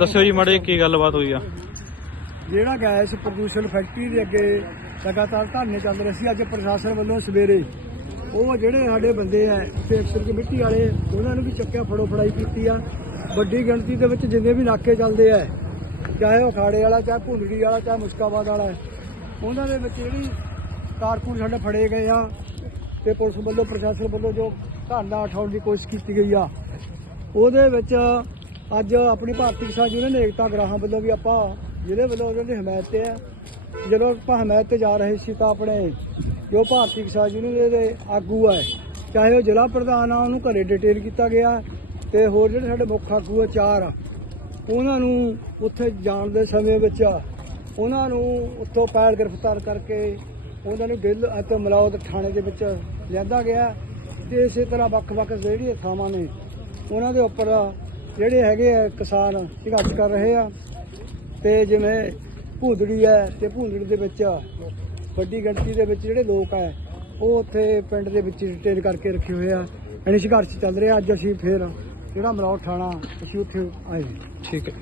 ਦੱਸਿਓ ਜੀ ਮਾੜੇ ਕੀ ਗੱਲਬਾਤ ਹੋਈ ਆ। ਜਿਹੜਾ ਗੈਸ ਪ੍ਰਦੂਸ਼ਣ ਫੈਕਟਰੀ ਦੇ ਅੱਗੇ ਲਗਾਤਾਰ ਧਰਨੇ ਚੱਲ ਰਹੇ ਸੀ, ਅੱਜ ਪ੍ਰਸ਼ਾਸਨ ਵੱਲੋਂ ਸਵੇਰੇ ਉਹ ਜਿਹੜੇ ਸਾਡੇ ਬੰਦੇ ਆ ਤੇ ਕਮੇਟੀ ਵਾਲੇ, ਉਹਨਾਂ ਨੂੰ ਵੀ ਚੱਕਿਆ, ਫੜੋ ਫੜਾਈ ਕੀਤੀ ਆ। ਵੱਡੀ ਗਿਣਤੀ ਦੇ ਵਿੱਚ ਜਿੰਨੇ ਵੀ ਨਾਕੇ ਚੱਲਦੇ ਆ, ਚਾਹੇ ਉਹ ਖਾੜੇ ਵਾਲਾ, ਚਾਹੇ ਭੁੰਦੜੀ ਵਾਲਾ, ਚਾਹੇ ਮੁਸਕਾਬਾਦ ਵਾਲਾ, ਉਹਨਾਂ ਦੇ ਵਿੱਚ ਜਿਹੜੀ ਕਾਰਕੁਨ ਸਾਡੇ ਫੜੇ ਗਏ ਆ ਤੇ ਪੁਲਿਸ ਵੱਲੋਂ, ਪ੍ਰਸ਼ਾਸਨ ਵੱਲੋਂ ਜੋ ਧਰਨਾ ਉਠਾਉਣ ਦੀ ਕੋਸ਼ਿਸ਼ ਕੀਤੀ ਗਈ ਆ, ਉਹਦੇ ਵਿੱਚ ਅੱਜ ਆਪਣੀ ਭਾਰਤੀ ਕਿਸਾਨ ਯੂਨੀਅਨ ਏਕਤਾ ਗ੍ਰਾਹਾਂ ਵੱਲੋਂ ਵੀ ਆਪਾਂ ਜਿਹਦੇ ਵੱਲੋਂ ਉਹਨਾਂ ਦੀ ਹਮਾਇਤ ਤੇ ਆ। ਜਦੋਂ ਆਪਾਂ ਹਮਾਇਤ ਤੇ ਜਾ ਰਹੇ ਸੀ ਤਾਂ ਆਪਣੇ ਜੋ ਭਾਰਤੀ ਕਿਸਾਨ ਯੂਨੀਅਨ ਦੇ ਆਗੂ ਆ, ਚਾਹੇ ਉਹ ਜ਼ਿਲ੍ਹਾ ਪ੍ਰਧਾਨ ਆ, ਉਹਨੂੰ ਘਰੇ ਡਿਟੇਲ ਕੀਤਾ ਗਿਆ ਤੇ ਹੋਰ ਜਿਹੜੇ ਸਾਡੇ ਮੁੱਖ ਆਗੂ ਆ, ਚਾਰ ਆ, ਉਹਨਾਂ ਨੂੰ ਉੱਥੇ ਜਾਣ ਦੇ ਸਮੇਂ ਵਿੱਚ ਉਹਨਾਂ ਨੂੰ ਉੱਥੋਂ ਪੈਰ ਗ੍ਰਿਫਤਾਰ ਕਰਕੇ ਉਹਨਾਂ ਨੂੰ ਗਿੱਲ ਅਤੇ ਮਲੌਦ ਥਾਣੇ ਦੇ ਵਿੱਚ ਲਿਆਂਦਾ ਗਿਆ ਤੇ ਇਸੇ ਤਰ੍ਹਾਂ ਵੱਖ-ਵੱਖ ਜਿਹੜੀਆਂ ਥਾਵਾਂ ਨੇ, ਉਹਨਾਂ ਦੇ ਉੱਪਰ ਜਿਹੜੇ ਹੈਗੇ ਆ ਕਿਸਾਨ ਸੰਘਰਸ਼ ਕਰ ਰਹੇ ਆ ਤੇ ਜਿਵੇਂ ਭੂੰਦੜੀ ਹੈ ਤੇ ਭੂੰਦੜੀ ਦੇ ਵਿੱਚ ਵੱਡੀ ਗਿਣਤੀ ਦੇ ਵਿੱਚ ਜਿਹੜੇ ਲੋਕ ਆ ਉਹ ਉੱਥੇ ਪਿੰਡ ਦੇ ਵਿੱਚ ਡਿਟੇਨ ਕਰਕੇ ਰੱਖੇ ਹੋਏ ਆ। ਐਨੀ ਸੰਘਰਸ਼ ਚੱਲ ਰਿਹਾ ਅੱਜ ਅਸੀਂ ਫੇਰ ਜਿਹੜਾ ਮਲੌਦ ਥਾਣਾ ਅਸੀਂ ਉੱਥੇ ਆਏ। ਠੀਕ ਹੈ।